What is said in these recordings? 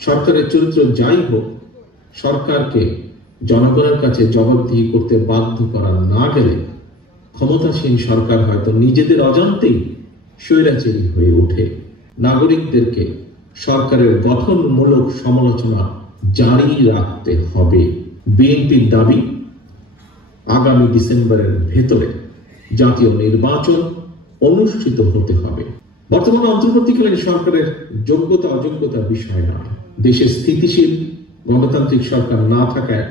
সরকারের চরিত্র যাই হোক, সরকারকে জনগণের কাছে জবাবদিহি করতে বাধ্য করা না গেলে ক্ষমতাসীন সরকার হয়তো নিজেদের অজান্তেই স্বৈরাচারী হয়ে ওঠে। নাগরিকদেরকে সরকারের গঠনমূলক সমালোচনা জারি রাখতে হবে। বিএনপির দাবি, আগামী ডিসেম্বরের ভেতরে জাতীয় নির্বাচন অনুষ্ঠিত হতে হবে। বর্তমানে অন্তর্বর্তীকালীন সরকারের যোগ্যতা অযোগ্যতার বিষয় নয়। দেশে স্থিতিশীল গণতান্ত্রিক সরকার না থাকায়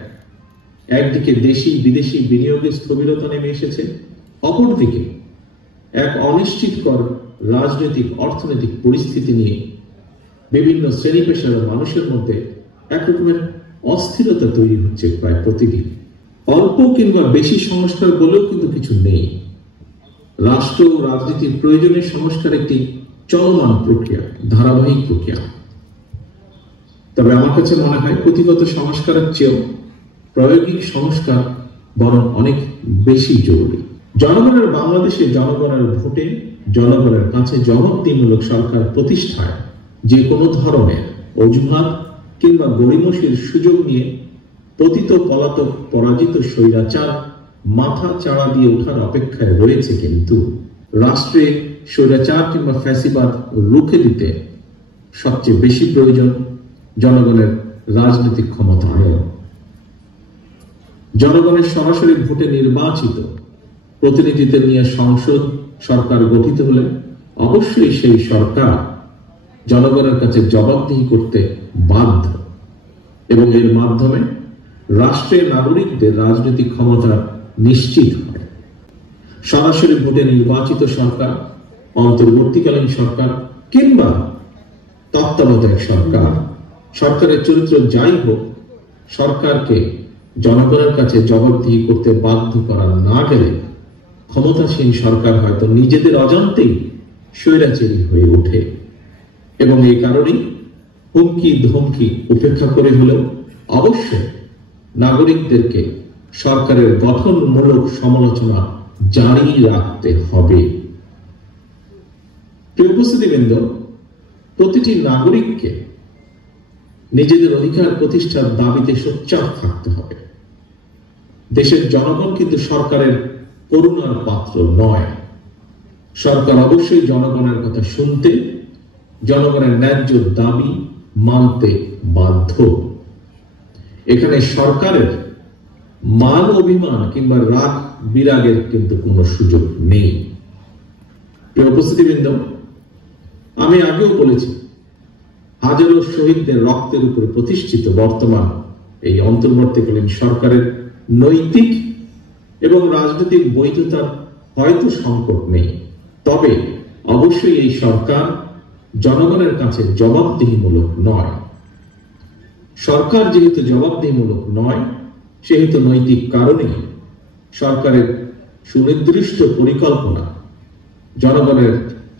একদিকে দেশি বিদেশি বিনিয়োগের স্থবিরতা নেমে এসেছে, অপরদিকে এক অনিশ্চিতকর রাজনৈতিক অর্থনৈতিক পরিস্থিতি নিয়ে বিভিন্ন শ্রেণী পেশার মানুষের মধ্যে এক রকমের অস্থিরতা তৈরি হচ্ছে প্রায় প্রতিদিন। অল্প কিংবা বেশি সংস্কার বলেও কিন্তু কিছু নেই। রাষ্ট্র ও রাজনীতির প্রয়োজনীয় সংস্কার একটি চলমান প্রক্রিয়া, ধারাবাহিক প্রক্রিয়া। তবে আমার কাছে মনে হয় পুঁথিগত সংস্কারের চেয়েও প্রায়োগিক সংস্কার বরং অনেক বেশি জরুরি। জনগণের বাংলাদেশে জনগণের ভোটে জনগণের কাছে জবাবদিহিমূলক সরকার প্রতিষ্ঠায় যে কোনো ধরনের অজুহাত কিংবা গড়িমসির সুযোগ নিয়ে পতিত পলাতক পরাজিত স্বৈরাচার মাথা চাড়া দিয়ে ওঠার অপেক্ষায় রয়েছে। কিন্তু রাষ্ট্রে স্বৈরাচার কিংবা ফ্যাসিবাদ রুখে দিতে সবচেয়ে বেশি প্রয়োজন জনগণের রাজনৈতিক ক্ষমতায়ন। জনগণের সরাসরি ভোটে নির্বাচিত প্রতিনিধিদের নিয়ে সংসদ সরকার গঠিত হলে অবশ্যই সেই সরকার জনগণের কাছে জবাবদিহি করতে বাধ্য এবং এর মাধ্যমে রাষ্ট্রের নাগরিকদের রাজনৈতিক ক্ষমতা নিশ্চিত হয়। সরাসরি ভোটে নির্বাচিত সরকার, অন্তর্বর্তীকালীন সরকার কিংবা তত্ত্বাবধায়ক সরকার, সরকারের চরিত্র যাই হোক, সরকারকে জনগণের কাছে জবাবদিহি করতে বাধ্য করা না গেলে ক্ষমতাসীন সরকার হয়তো নিজেদের অজান্তেই স্বৈরাচারী হয়ে ওঠে এবং এই কারণেই হুমকি ধমকি উপেক্ষা করে হলেও অবশ্যই নাগরিকদেরকে সরকারের গঠনমূলক সমালোচনা জারি রাখতে হবে। প্রিয় উপস্থিতিবৃন্দ, প্রতিটি নাগরিককে নিজেদের অধিকার প্রতিষ্ঠার দাবিতে সোচ্চার থাকতে হবে। দেশের জনগণ কিন্তু সরকারের করুণার পাত্র নয়। সরকার অবশ্যই জনগণের কথা শুনতে, জনগণের ন্যায্য দাবি মানতে বাধ্য। এখানে সরকারের মান অভিমান কিংবা রাগ বিরাগের কিন্তু কোনো সুযোগ নেই। প্রিয় উপস্থিতিবৃন্দ, আমি আগেও বলেছি, হাজারো শহীদদের রক্তের উপর প্রতিষ্ঠিত বর্তমান এই অন্তর্বর্তীকালীন সরকারের নৈতিক এবং রাজনৈতিক বৈধতার হয়তো সংকট নেই, তবে অবশ্যই এই সরকার জনগণের কাছে জবাবদিহিমূলক নয়। সরকার যেহেতু জবাবদিহিমূলক নয়, সেহেতু নৈতিক কারণে সরকারের সুনির্দিষ্ট পরিকল্পনা জনগণের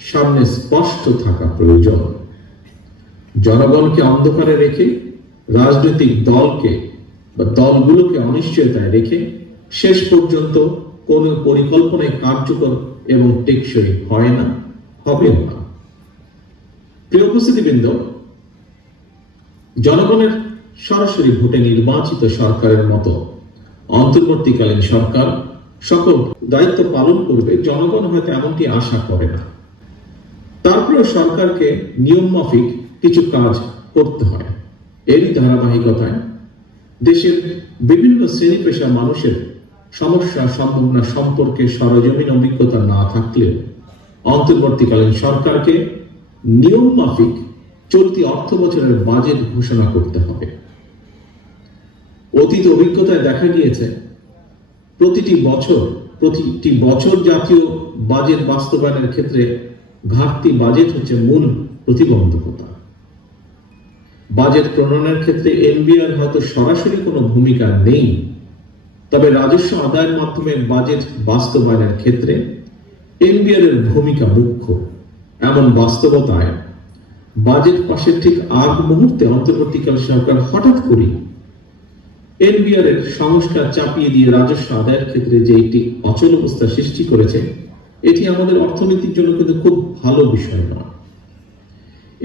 সামনে স্পষ্ট থাকা প্রয়োজন। জনগণকে অন্ধকারে রেখে রাজনৈতিক দলকে বা দলগুলোকে অনিশ্চয়তায় রেখে শেষ পর্যন্ত কোন পরিকল্পনায় কার্যকর এবং টেকসই হয় না, হবেও না। প্রিয় উপস্থিতিবৃন্দ, জনগণের সরাসরি ভোটে নির্বাচিত সরকারের মতো অন্তর্বর্তীকালীন সরকার সকল দায়িত্ব পালন করবে জনগণ হয়তো এমনটি আশা করে না। তারপরে সরকারকে নিয়ম মাফিক কিছু কাজ করতে হয়। এরই ধারাবাহিকতায় দেশের বিভিন্ন শ্রেণী পেশা মানুষের সমস্যা সম্ভাবনা সম্পর্কে সরজমিন অভিজ্ঞতা না থাকলেও অন্তর্বর্তীকালীন সরকারকে নিয়ম মাফিক চলতি অর্থ বছরের বাজেট ঘোষণা করতে হবে। অতীত অভিজ্ঞতায় দেখা গিয়েছে প্রতিটি বছর জাতীয় বাজেট বাস্তবায়নের ক্ষেত্রে ঘাটতি বাজেট হচ্ছে মূল প্রতিবন্ধকতা। বাজেট প্রণয়নের ক্ষেত্রে এনবিআর হয়তো সরাসরি কোনো ভূমিকা নেই, তবে রাজস্ব আদায়ের মাধ্যমে বাজেট বাস্তবায়নের ক্ষেত্রে এনবিআর এর ভূমিকা মুখ্য। এমন বাস্তবতায় বাজেট পাশের ঠিক আগ মুহূর্তে অন্তর্বর্তীকালীন সরকার হঠাৎ করে এনবিআর এর সংস্কার চাপিয়ে দিয়ে রাজস্ব আদায়ের ক্ষেত্রে যে একটি অচল অবস্থা সৃষ্টি করেছে, এটি আমাদের অর্থনীতির জন্য কিন্তু খুব ভালো বিষয় নয়।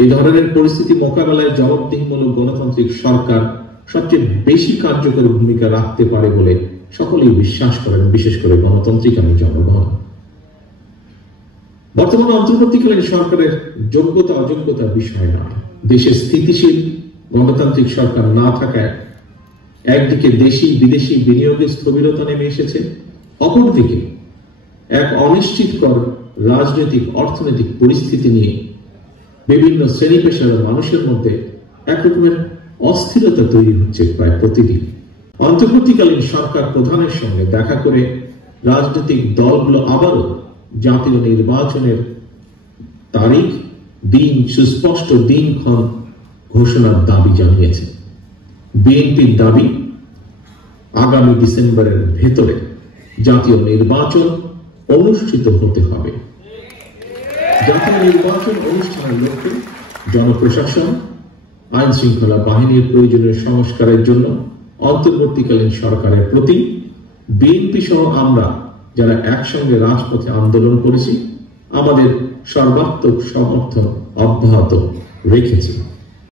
এই ধরনের পরিস্থিতি মোকাবেলায় জবাবদিহিমূলক গণতান্ত্রিক সরকার সবচেয়ে বেশি কার্যকরী ভূমিকা রাখতে পারে বলে সকলেই বিশ্বাস করেন, বিশেষ করে গণতান্ত্রিকামী জনগণ। বর্তমানে অন্তর্বর্তীকালীন সরকারের যোগ্যতা অযোগ্যতার বিষয় নয়। দেশে স্থিতিশীল গণতান্ত্রিক সরকার না থাকায় একদিকে দেশি বিদেশি বিনিয়োগে স্থবিরতা নেমে এসেছে, অপরদিকে এক অনিশ্চিতকর রাজনৈতিক অর্থনৈতিক পরিস্থিতি নিয়ে বিভিন্ন শ্রেণী পেশার মানুষের মধ্যে একরকমের অস্থিরতা তৈরি হচ্ছে প্রায় প্রতিদিন। অন্তর্বর্তীকালীন সরকার প্রধানের সঙ্গে দেখা করে রাজনৈতিক দলগুলো আবারও জাতীয় নির্বাচনের তারিখ, দিন, সুস্পষ্ট দিনক্ষণ ঘোষণার দাবি জানিয়েছে। বিএনপির দাবি, আগামী ডিসেম্বরের ভেতরে জাতীয় নির্বাচন অনুষ্ঠিত হতে হবে। জাতীয় নির্বাচন অনুষ্ঠানের লক্ষ্যে জনপ্রশাসন, আইন শৃঙ্খলা বাহিনীর প্রয়োজনীয় সংস্কারের জন্য অন্তর্বর্তীকালীন সরকারের প্রতি বিএনপি সহ আমরা যারা একসঙ্গে রাজপথে আন্দোলন করেছি আমাদের সর্বাত্মক সমর্থন অব্যাহত রেখেছি।